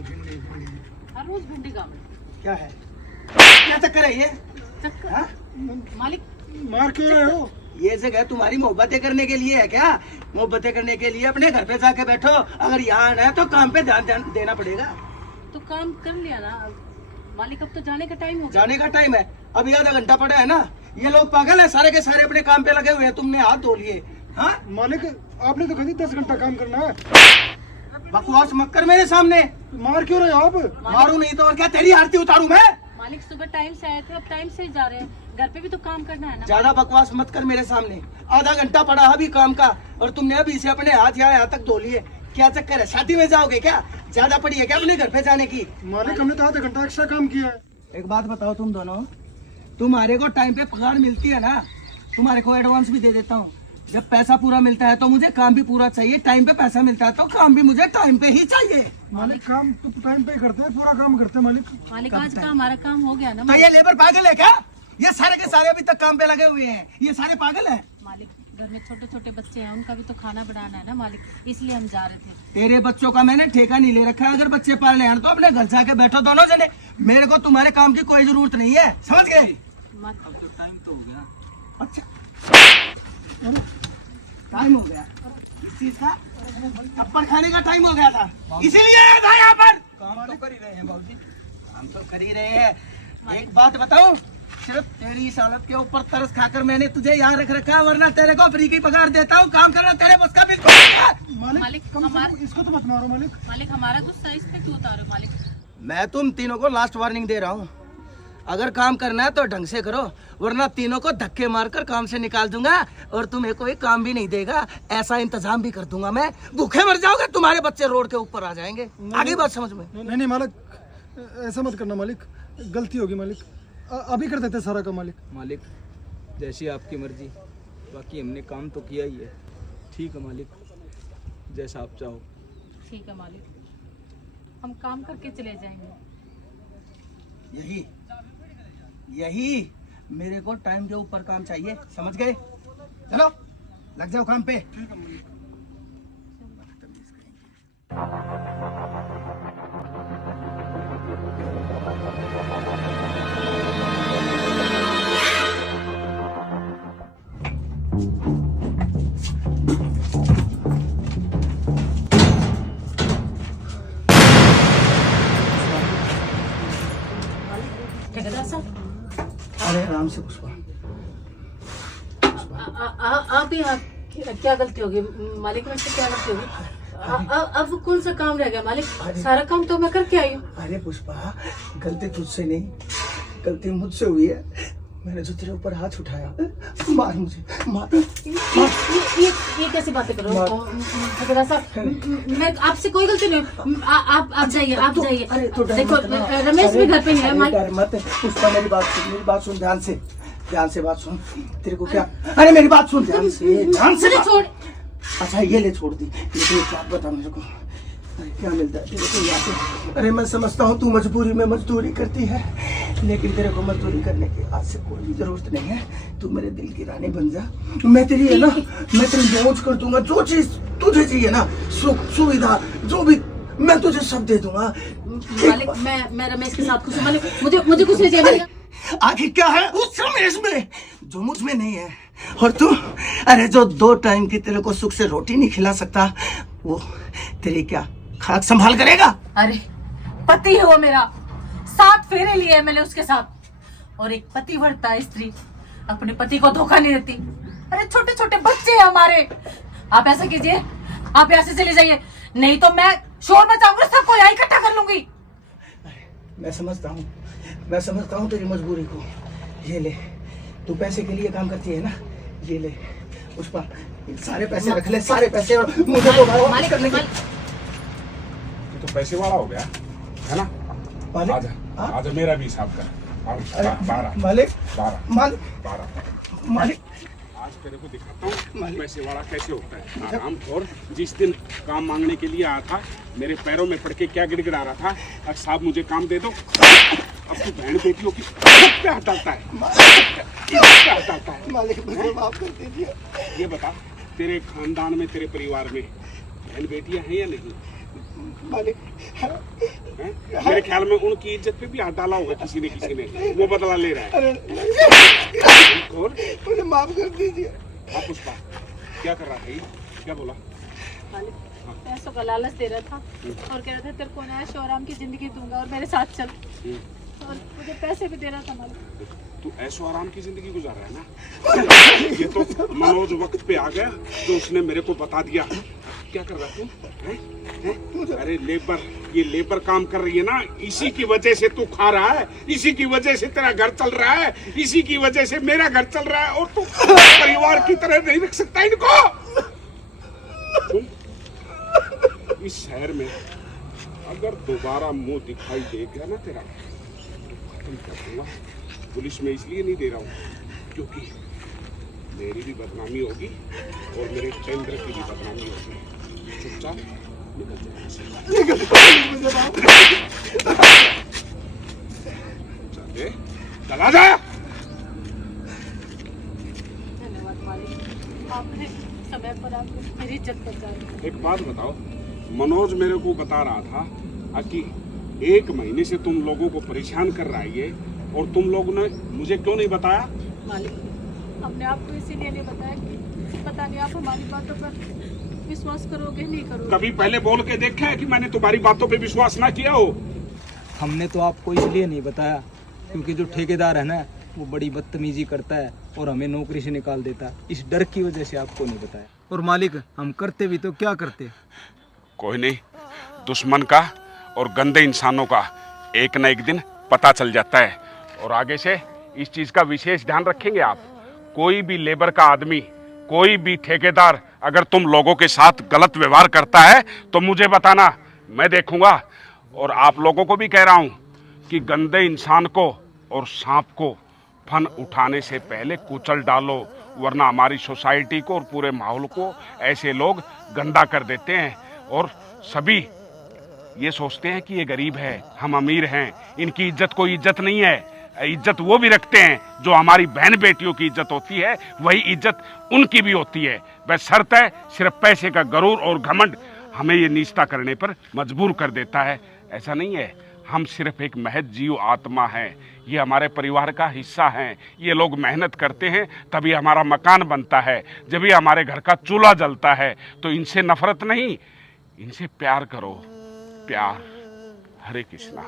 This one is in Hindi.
हर रोज भिंडी का क्या है, क्या चक्कर है ये? चक्कर हाँ? मालिक मार क्यों रहे हो? ये जगह तुम्हारी मोहब्बतें करने के लिए है क्या? मोहब्बतें करने के लिए अपने घर पे जाके बैठो। अगर यहाँ आना है तो काम पे ध्यान देना पड़ेगा। तो काम कर लिया ना मालिक, अब तो जाने का टाइम हो गया। जाने का टाइम है, अभी आधा घंटा पड़ा है ना। ये लोग पागल है, सारे के सारे अपने काम पे लगे हुए हैं, तुमने हाथ धो लिए। हाँ मालिक आपने तो कभी 10 घंटा काम करना है। बकवास मत कर मेरे सामने। मार क्यों रहे हो आप? मारू नहीं तो और क्या, तेरी आरती उतारू मैं? मालिक सुबह टाइम से आए थे, अब टाइम से ही जा रहे हैं। घर पे भी तो काम करना है ना। ज्यादा बकवास मत कर मेरे सामने। आधा घंटा पड़ा अभी काम का और तुमने अभी इसे अपने हाथ यहाँ तक धो लिए। क्या चक्कर है, शादी में जाओगे क्या? ज्यादा पड़ी है क्या अपने घर पे जाने की? मालिक हमने तो आधा घंटा एक्स्ट्रा काम किया है। एक बात बताओ तुम दोनों, तुम्हारे को टाइम पे पगार मिलती है ना, तुम्हारे को एडवांस भी दे देता हूँ। जब पैसा पूरा मिलता है तो मुझे काम भी पूरा चाहिए। टाइम पे पैसा मिलता है तो काम भी मुझे टाइम पे ही चाहिए। मालिक काम तो टाइम पे ही करते हैं, पूरा काम करते हैं मालिक। मालिक आज का हमारा काम हो गया ना तो ये लेबर पागल है क्या? ये सारे के सारे अभी तक काम पे लगे हुए हैं, ये सारे पागल है। मालिक घर में छोटे छोटे बच्चे हैं, उनका भी तो खाना बनाना है ना मालिक, इसलिए हम जा रहे थे। तेरे बच्चों का मैंने ठेका नहीं ले रखा है। अगर बच्चे पालने हैं तो अपने घर जाके बैठो दोनों जने। मेरे को तुम्हारे काम की कोई जरूरत नहीं है, समझ गए? मालिक, अब तो टाइम तो हो गया। अच्छा टाइम हो गया इस चीज का, अप्पर खाने का टाइम हो गया था, इसीलिए आया था यहाँ पर। काम तो कर ही रहे हैं बाबूजी, काम तो कर ही रहे हैं। एक बात बताऊं, सिर्फ तेरी इस हालत के ऊपर तरस खाकर मैंने तुझे यहाँ रख रखा, वरना तेरे को फ्री की पगार देता हूँ। काम करना तेरे बस का बिल्कुल नहीं है। मालिक, कम से कम इसको तो मत मारो मालिक। मालिक हमारा गुस्सा इस पे क्यों उतारो मालिक? मैं तुम तीनों को लास्ट वार्निंग दे रहा हूँ, अगर काम करना है तो ढंग से करो, वरना तीनों को धक्के मारकर काम से निकाल दूंगा और तुम्हें कोई काम भी नहीं देगा। ऐसा इंतजाम भी कर दूंगा मैं, भूखे मर जाओगे, तुम्हारे बच्चे रोड के ऊपर आ जाएंगे। आगे बात समझ में? नहीं मालिक, ऐसा मत करना मालिक, गलती होगी मालिक। अभी कर देते सारा काम मालिक। मालिक जैसी आपकी मर्जी, बाकी हमने काम तो किया ही है। ठीक है मालिक, जैसा आप चाहो। ठीक है मालिक, हम काम करके चले जाएंगे। यही मेरे को टाइम के ऊपर काम चाहिए, समझ गए? चलो लग जाओ काम पे। ठेकेदार साहब, अरे आराम से पुष्पा। आप ही क्या गलती होगी मालिक, में से क्या गलती होगी? अब कौन सा काम रह गया मालिक? सारा काम तो मैं करके आई हूँ। अरे पुष्पा, गलती तुझसे नहीं, गलती मुझसे हुई है। मैंने जो तेरे ऊपर हाथ उठाया, मार मुझे, मार। ये कैसी बातें कर रहे हो ठेकेदार साहब? मैं आपसे कोई गलती नहीं। आप जाइए, आप जाइए। देखो रमेश भी घर पे नहीं है मालिक। मत पुष्पा, मेरी बात सुन ध्यान से, बात सुन। तेरे को क्या, अरे मेरी बात सुन ध्यान से छोड़। अच्छा ये ले, छोड़ दी, लेकिन एक बात बता मेरे को, अरे क्या मिलता है तेरे को यहाँ से? अरे मैं समझता हूँ तू मजबूरी में मजदूरी करती है, लेकिन तेरे को मजदूरी करने की आज से कोई भी जरूरत नहीं है। तू मेरे दिल की रानी बन जा, मैं तेरी है ना, मैं तेरी मौज कर दूंगा। जो चीज तुझे चाहिए ना, सुख सुविधा जो भी, मैं तुझे सब दे दूंगा। मालिक मैं रमेश के साथ खुश हूँ मालिक, मुझे कुछ नहीं चाहिए। आखिर क्या है उस रमेश में जो मुझ में नहीं है? और तू, अरे जो 2 टाइम की तेरे को सुख से रोटी नहीं खिला सकता, वो तेरी क्या खाक संभाल करेगा? अरे पति है वो मेरा, 7 फेरे लिए हैं मैंने उसके साथ, और एक पतिव्रता स्त्री अपने पति को धोखा नहीं देती। अरे छोटे छोटे बच्चे हैं हमारे। आप ऐसा कीजिए, आप यहाँ से चले जाइए, नहीं तो मैं शोर मचाऊंगी, सबको यहाँ इकट्ठा कर लूंगी। मैं समझता हूँ तेरी मजबूरी को। ये ले, तू पैसे के लिए काम करती है ना, ये ले पुष्पा, सारे पैसे रख ले, सारे पैसे, और मुझे तो मालिक, करने की। तो पैसे वाला हो गया है ना? मालिक, आजा मेरा भी हिसाब कर। 12 मालिक, आज तेरे को दिखाता हूँ पैसे वाला कैसे होता है। आराम। और जिस दिन काम मांगने के लिए आया था, मेरे पैरों में पड़ के क्या गिड़गिड़ा रहा था, अब साहब मुझे काम दे दो। अब तू बहन बेटियों की क्या हटाता है, मालिक मुझे माफ कर दीजिए। ये बता, तेरे खानदान में, तेरे परिवार में बहन बेटियां हैं या नहीं? मालिक हैं? मेरे ख्याल में उनकी इज्जत पे भी हाथ डाला होगा किसी ने, वो बदला ले रहा है। अरे और मुझे माफ कर दीजिए। हाँ पुष्पा, क्या कर रहा था ये? क्या बोला? मालिक पैसों का लालच दे रहा था और कह रहा था तेरे को ना ऐशो आराम की जिंदगी दूंगा और मेरे साथ चल, और मुझे पैसे भी दे रहा था। मालिक तू ऐशो आराम की जिंदगी गुजार रहा है ना? ये तो मनोज वक्त पे आ गया तो उसने मेरे को बता दिया। क्या कर रहा तू? हैं? अरे ये लेबर काम कर रही है ना, इसी की वजह से तू खा रहा है, इसी की वजह से तेरा घर चल रहा है, इसी की वजह से मेरा घर चल रहा है, और तू परिवार की तरह नहीं रख सकता इनको। तुम इस शहर में अगर दोबारा मुंह दिखाई देगा ना तेरा, खत्म कर दूंगा। पुलिस में इसलिए नहीं दे रहा हूँ क्योंकि मेरी भी बदनामी होगी और मेरे केंद्र की भी बदनामी होगी। चुपचाप निकल जा, चला जा। धन्यवाद मालिक, आपने समय पर आपको मेरी इज्जत बचाई। एक बात बताओ, मनोज मेरे को बता रहा था कि 1 महीने से तुम लोगों को परेशान कर रहा है ये, और तुम लोगों ने मुझे क्यों नहीं बताया? मालिक हमने आपको इसीलिए नहीं बताया कि पता नहीं आप हमारी बातों पर विश्वास करोगे नहीं करोगे। कभी पहले बोल के देखा है कि मैंने तुम्हारी बातों पे विश्वास ना किया हो? हमने तो आपको इसलिए नहीं बताया क्योंकि जो ठेकेदार है ना वो बड़ी बदतमीजी करता है और हमें नौकरी से निकाल देता है। इस डर की वजह से आपको नहीं बताया। और मालिक हम करते भी तो क्या करते। कोई नहीं, दुश्मन का और गंदे इंसानों का एक न एक दिन पता चल जाता है, और आगे से इस चीज का विशेष ध्यान रखेंगे आप। कोई भी लेबर का आदमी, कोई भी ठेकेदार अगर तुम लोगों के साथ गलत व्यवहार करता है तो मुझे बताना, मैं देखूंगा। और आप लोगों को भी कह रहा हूं कि गंदे इंसान को और सांप को फन उठाने से पहले कुचल डालो, वरना हमारी सोसाइटी को और पूरे माहौल को ऐसे लोग गंदा कर देते हैं। और सभी ये सोचते हैं कि ये गरीब है, हम अमीर हैं, इनकी इज्जत कोई इज्जत नहीं है। इज्जत वो भी रखते हैं जो हमारी बहन बेटियों की इज्जत होती है, वही इज्जत उनकी भी होती है। बस शर्त है, सिर्फ पैसे का गरूर और घमंड हमें ये नीचता करने पर मजबूर कर देता है। ऐसा नहीं है, हम सिर्फ एक महज जीव आत्मा हैं, ये हमारे परिवार का हिस्सा हैं। ये लोग मेहनत करते हैं तभी हमारा मकान बनता है, जब भी हमारे घर का चूल्हा जलता है। तो इनसे नफरत नहीं, इनसे प्यार करो, प्यार। हरे कृष्णा।